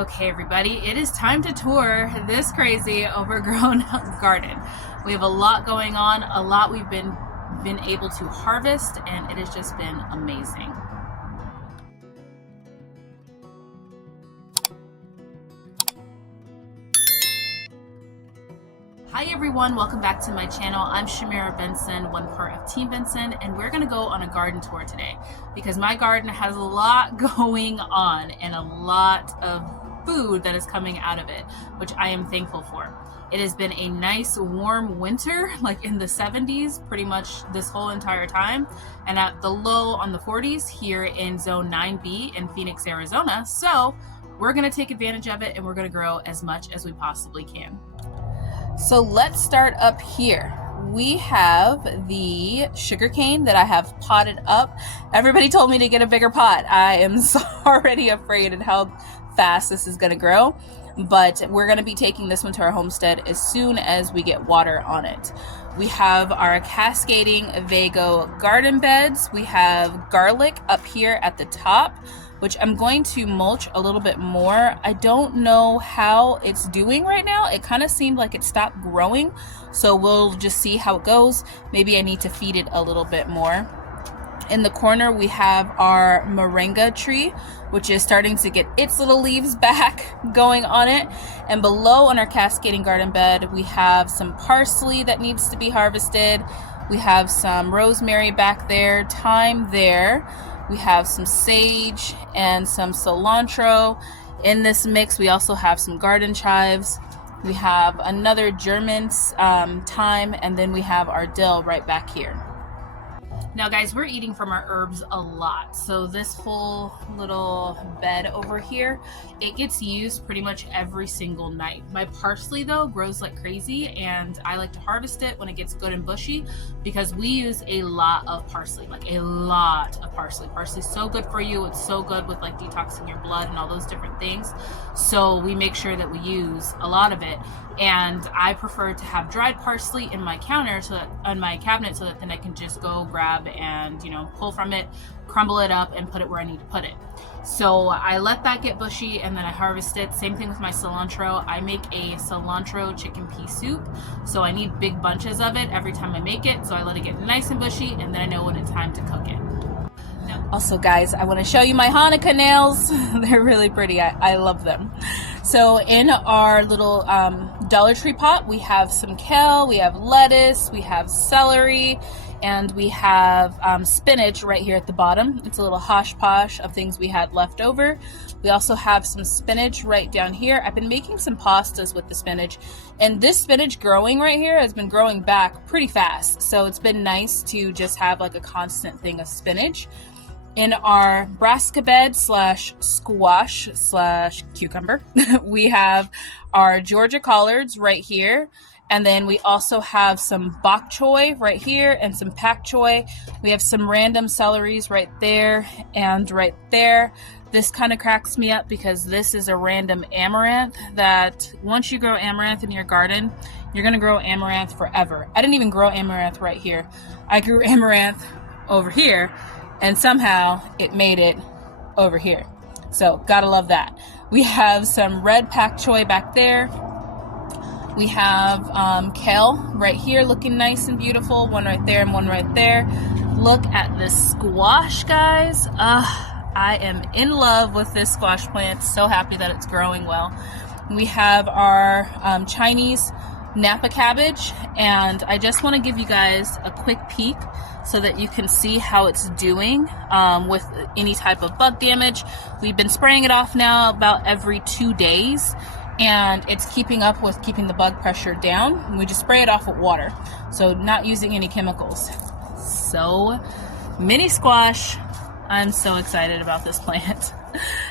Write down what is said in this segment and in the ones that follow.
Okay, everybody, it is time to tour this crazy overgrown garden. We have a lot going on, a lot we've been able to harvest, and it has just been amazing. Hi everyone, welcome back to my channel. I'm Shamira Benson, one part of Team Benson, and we're gonna go on a garden tour today because my garden has a lot going on and a lot of food that is coming out of it, which I am thankful for. It has been a nice warm winter, like in the 70s pretty much this whole entire time, and at the low on the 40s here in zone 9B in Phoenix, Arizona. So we're gonna take advantage of it and we're gonna grow as much as we possibly can. So let's start up here. We have the sugarcane that I have potted up. Everybody told me to get a bigger pot. I am already afraid of how fast this is gonna grow, but we're gonna be taking this one to our homestead as soon as we get water on it. We have our cascading Vego garden beds. We have garlic up here at the top, which I'm going to mulch a little bit more. I don't know how it's doing right now. It kind of seemed like it stopped growing, so we'll just see how it goes. Maybe I need to feed it a little bit more. In the corner, we have our moringa tree, which is starting to get its little leaves back going on it. And below on our cascading garden bed, we have some parsley that needs to be harvested. We have some rosemary back there, thyme there. We have some sage and some cilantro. In this mix, we also have some garden chives. We have another German thyme, and then we have our dill right back here. Now guys, we're eating from our herbs a lot. So this whole little bed over here, it gets used pretty much every single night. My parsley though grows like crazy, and I like to harvest it when it gets good and bushy because we use a lot of parsley, like a lot of parsley. Parsley's so good for you. It's so good with like detoxing your blood and all those different things. So we make sure that we use a lot of it. And I prefer to have dried parsley in my counter, so that on my cabinet, so that then I can just go grab and pull from it, crumble it up, and put it where I need to put it. So I let that get bushy and then I harvest it. Same thing with my cilantro. I make a cilantro chicken pea soup, so I need big bunches of it every time I make it. So I let it get nice and bushy, and then I know when it's time to cook it. Also guys, I want to show you my Hanukkah nails. They're really pretty. I love them. So in our little Dollar Tree pot, we have some kale, we have lettuce, we have celery, and we have spinach right here at the bottom. It's a little hosh-posh of things we had left over. We also have some spinach right down here. I've been making some pastas with the spinach, and this spinach growing right here has been growing back pretty fast. So it's been nice to just have like a constant thing of spinach. In our brassica bed slash squash slash cucumber, we have our Georgia collards right here. And then we also have some bok choy right here and some pak choy. We have some random celeries right there and right there. This kind of cracks me up because this is a random amaranth that once you grow amaranth in your garden, you're going to grow amaranth forever. I didn't even grow amaranth right here. I grew amaranth over here, and somehow it made it over here. So gotta love that. We have some red pak choy back there. We have kale right here looking nice and beautiful. One right there and one right there. Look at this squash, guys. I am in love with this squash plant. So happy that it's growing well. We have our Chinese Napa cabbage, and I just want to give you guys a quick peek so that you can see how it's doing with any type of bug damage. We've been spraying it off now about every 2 days, and it's keeping up with keeping the bug pressure down. We just spray it off with water, so not using any chemicals. So mini squash, I'm so excited about this plant.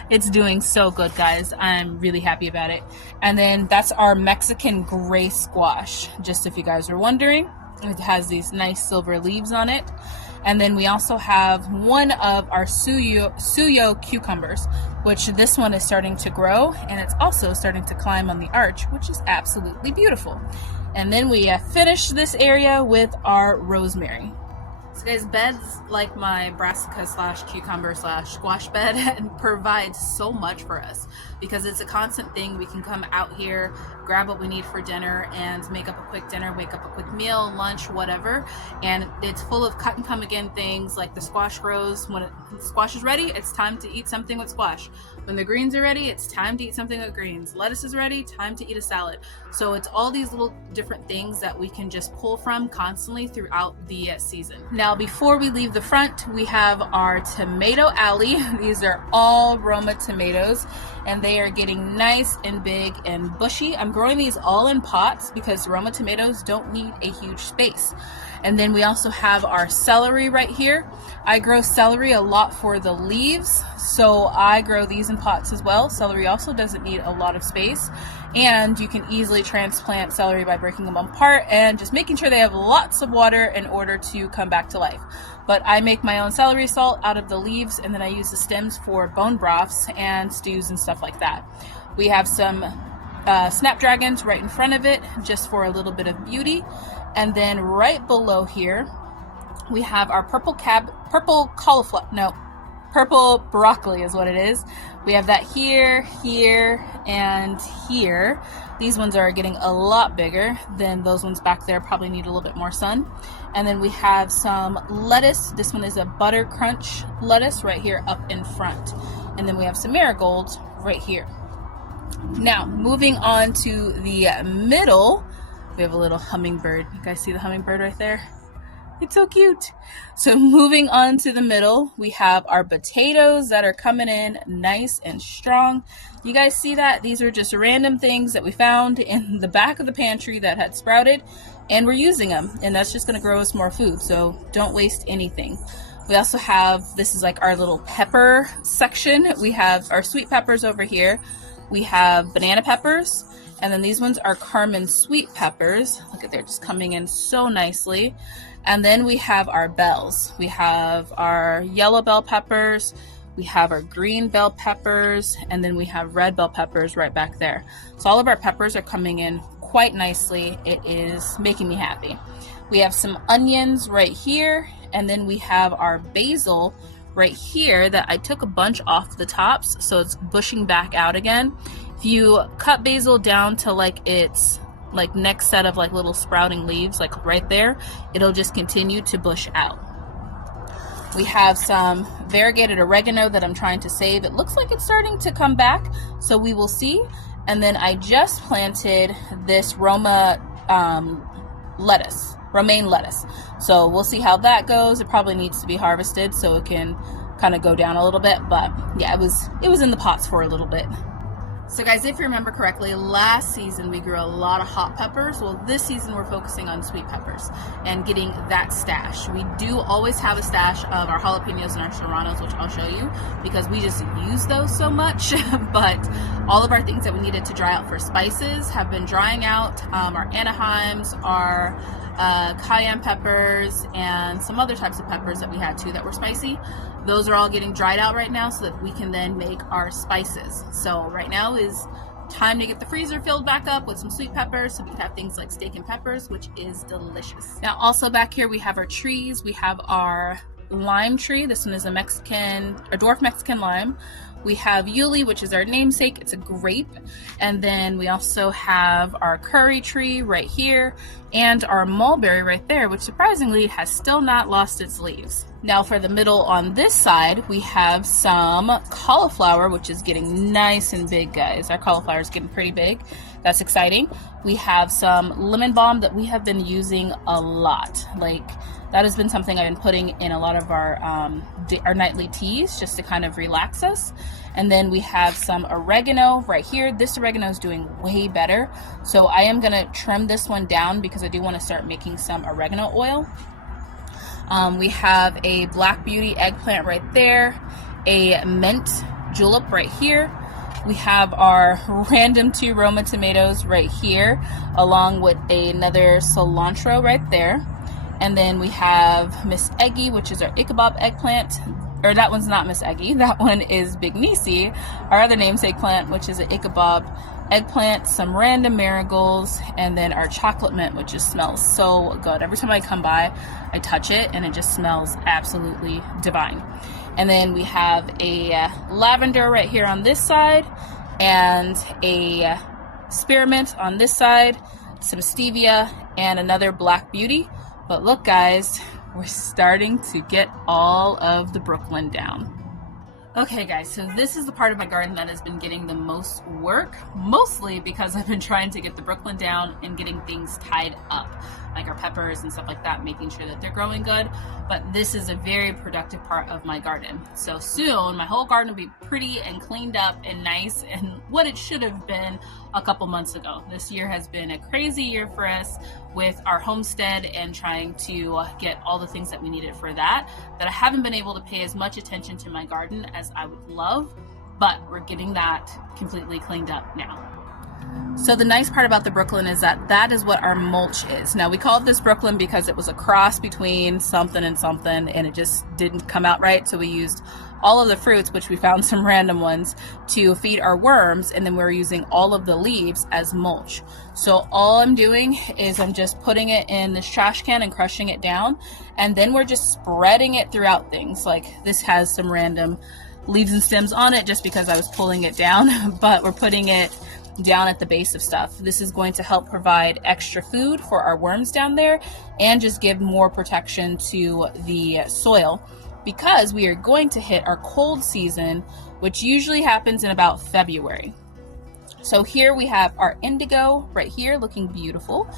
It's doing so good, guys. I'm really happy about it. And then that's our Mexican gray squash, just if you guys are wondering. It has these nice silver leaves on it. And then we also have one of our suyo cucumbers, which this one is starting to grow, and it's also starting to climb on the arch, which is absolutely beautiful. And then we have finished this area with our rosemary. So guys, beds like my brassica slash cucumber slash squash bed provide so much for us because it's a constant thing. We can come out here, grab what we need for dinner and make up a quick dinner, make up a quick meal, lunch, whatever. And it's full of cut and come again things like the squash grows. When the squash is ready, it's time to eat something with squash. When the greens are ready, it's time to eat something with greens. Lettuce is ready, time to eat a salad. So it's all these little different things that we can just pull from constantly throughout the season. Now, before we leave the front, we have our tomato alley. These are all Roma tomatoes, and they are getting nice and big and bushy. I'm growing these all in pots because Roma tomatoes don't need a huge space. And then we also have our celery right here. I grow celery a lot for the leaves, so I grow these in pots as well. Celery also doesn't need a lot of space, and you can easily transplant celery by breaking them apart and just making sure they have lots of water in order to come back to life. But I make my own celery salt out of the leaves, and then I use the stems for bone broths and stews and stuff like that. We have some snapdragons right in front of it just for a little bit of beauty. And then right below here, we have our purple broccoli is what it is. We have that here, here, and here. These ones are getting a lot bigger than those ones back there, probably need a little bit more sun. And then we have some lettuce. This one is a butter crunch lettuce right here up in front. And then we have some marigolds right here. Now, moving on to the middle, we have a little hummingbird. You guys see the hummingbird right there? It's so cute. So moving on to the middle, we have our potatoes that are coming in nice and strong. You guys see that? These are just random things that we found in the back of the pantry that had sprouted, and we're using them, and that's just gonna grow us more food, so don't waste anything. We also have, this is like our little pepper section. We have our sweet peppers over here. We have banana peppers, and then these ones are Carmen sweet peppers. Look at, they're just coming in so nicely. And then we have our bells. We have our yellow bell peppers, we have our green bell peppers, and then we have red bell peppers right back there. So all of our peppers are coming in quite nicely. It is making me happy. We have some onions right here, and then we have our basil right here that I took a bunch off the tops, so it's bushing back out again. If you cut basil down to like its like next set of like little sprouting leaves, like right there, it'll just continue to bush out. We have some variegated oregano that I'm trying to save. It looks like it's starting to come back, so we will see. And then I just planted this Roma romaine lettuce. So we'll see how that goes. It probably needs to be harvested so it can kind of go down a little bit, but yeah, it was in the pots for a little bit. So guys, if you remember correctly, last season we grew a lot of hot peppers. Well, this season we're focusing on sweet peppers and getting that stash. We do always have a stash of our jalapenos and our serranos, which I'll show you because we just use those so much. But all of our things that we needed to dry out for spices have been drying out. Our Anaheims, our cayenne peppers, and some other types of peppers that we had too that were spicy. Those are all getting dried out right now so that we can then make our spices. So right now is time to get the freezer filled back up with some sweet peppers so we can have things like steak and peppers, which is delicious. Now also back here we have our trees. We have our lime tree. This one is a dwarf Mexican lime. We have Yuli, which is our namesake. It's a grape. And then we also have our curry tree right here and our mulberry right there, which surprisingly has still not lost its leaves. Now for the middle on this side, we have some cauliflower, which is getting nice and big, guys. Our cauliflower is getting pretty big. That's exciting. We have some lemon balm that we have been using a lot. Like, that has been something I've been putting in a lot of our nightly teas just to kind of relax us. And then we have some oregano right here. This oregano is doing way better. So I am gonna trim this one down because I do wanna start making some oregano oil. We have a Black Beauty eggplant right there, a mint julep right here. We have our random 2 Roma tomatoes right here, along with another cilantro right there. And then we have Miss Eggy, which is our Ichabod eggplant. Or that one's not Miss Eggy, that one is Big Nisi, our other namesake plant, which is an Ichabod. eggplant, some random marigolds, and then our chocolate mint, which just smells so good. Every time I come by, I touch it and it just smells absolutely divine. And then we have a lavender right here on this side, and a spearmint on this side, some stevia, and another black beauty. But look guys, we're starting to get all of the Brooklyn down. Okay guys, so this is the part of my garden that has been getting the most work, mostly because I've been trying to get the Brooklyn down and getting things tied up, like our peppers and stuff like that, making sure that they're growing good. But this is a very productive part of my garden. So soon my whole garden will be pretty and cleaned up and nice and what it should have been a couple months ago. This year has been a crazy year for us with our homestead and trying to get all the things that we needed for that I haven't been able to pay as much attention to my garden as I would love, but we're getting that completely cleaned up now. So the nice part about the Brooklyn is that is what our mulch is. Now we called this Brooklyn because it was a cross between something and something and it just didn't come out right. So we used all of the fruits, which we found some random ones, to feed our worms, and then we're using all of the leaves as mulch. So all I'm doing is I'm just putting it in this trash can and crushing it down, and then we're just spreading it throughout things. Like this has some random leaves and stems on it just because I was pulling it down, but we're putting it down at the base of stuff. This is going to help provide extra food for our worms down there and just give more protection to the soil, because we are going to hit our cold season, which usually happens in about February. So here we have our indigo right here looking beautiful.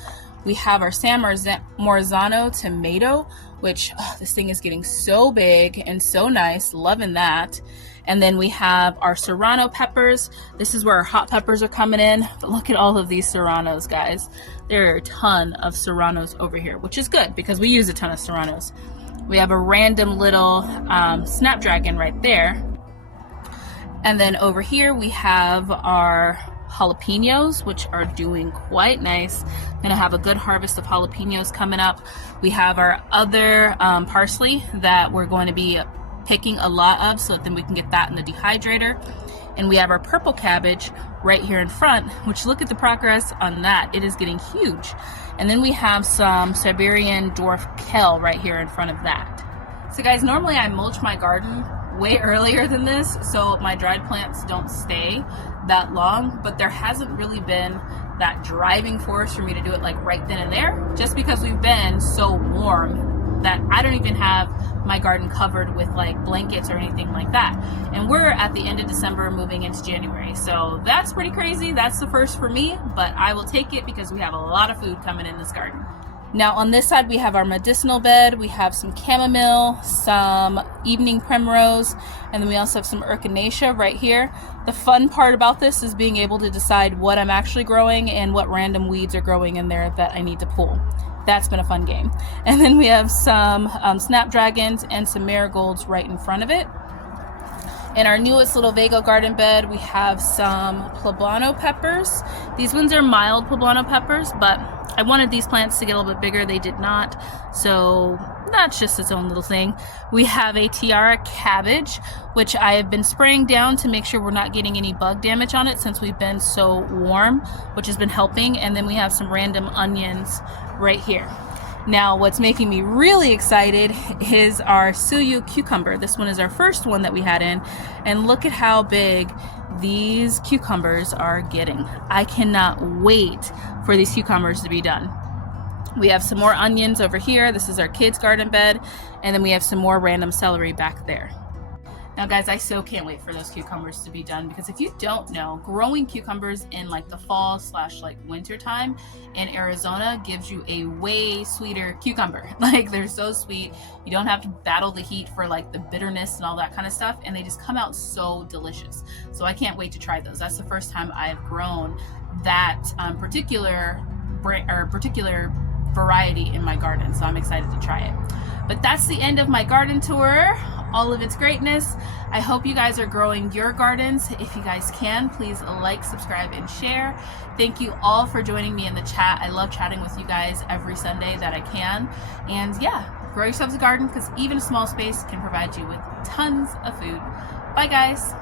We have our San Marzano tomato, which this thing is getting so big and so nice, loving that. And then we have our serrano peppers. This is where our hot peppers are coming in. But look at all of these serranos, guys. There are a ton of serranos over here, which is good because we use a ton of serranos. We have a random little snapdragon right there. And then over here we have our jalapenos, which are doing quite nice. Gonna have a good harvest of jalapenos coming up. We have our other parsley that we're going to be picking a lot of, so that then we can get that in the dehydrator. And we have our purple cabbage right here in front, which look at the progress on that. It is getting huge. And then we have some Siberian dwarf kale right here in front of that. So guys, normally I mulch my garden way earlier than this, so my dried plants don't stay that long, but there hasn't really been that driving force for me to do it like right then and there, just because we've been so warm that I don't even have my garden covered with like blankets or anything like that. And we're at the end of December moving into January. So that's pretty crazy. That's the first for me, but I will take it because we have a lot of food coming in this garden. Now on this side we have our medicinal bed, we have some chamomile, some evening primrose, and then we also have some echinacea right here. The fun part about this is being able to decide what I'm actually growing and what random weeds are growing in there that I need to pull. That's been a fun game. And then we have some snapdragons and some marigolds right in front of it. In our newest little Vego garden bed, we have some poblano peppers. These ones are mild poblano peppers, but I wanted these plants to get a little bit bigger. They did not, so that's just its own little thing. We have a tiara cabbage, which I have been spraying down to make sure we're not getting any bug damage on it since we've been so warm, which has been helping. And then we have some random onions right here. Now, what's making me really excited is our suyu cucumber. This one is our first one that we had in, and look at how big these cucumbers are getting. I cannot wait for these cucumbers to be done. We have some more onions over here. This is our kids' garden bed, and then we have some more random celery back there. Now guys, I so can't wait for those cucumbers to be done, because if you don't know, growing cucumbers in like the fall / like winter time in Arizona gives you a way sweeter cucumber. Like, they're so sweet. You don't have to battle the heat for like the bitterness and all that kind of stuff, and they just come out so delicious. So I can't wait to try those. That's the first time I've grown that particular variety in my garden, so I'm excited to try it. But that's the end of my garden tour, all of its greatness. I hope you guys are growing your gardens. If you guys can, please like, subscribe, and share. Thank you all for joining me in the chat. I love chatting with you guys every Sunday that I can. And yeah, grow yourselves a garden, because even a small space can provide you with tons of food. Bye guys.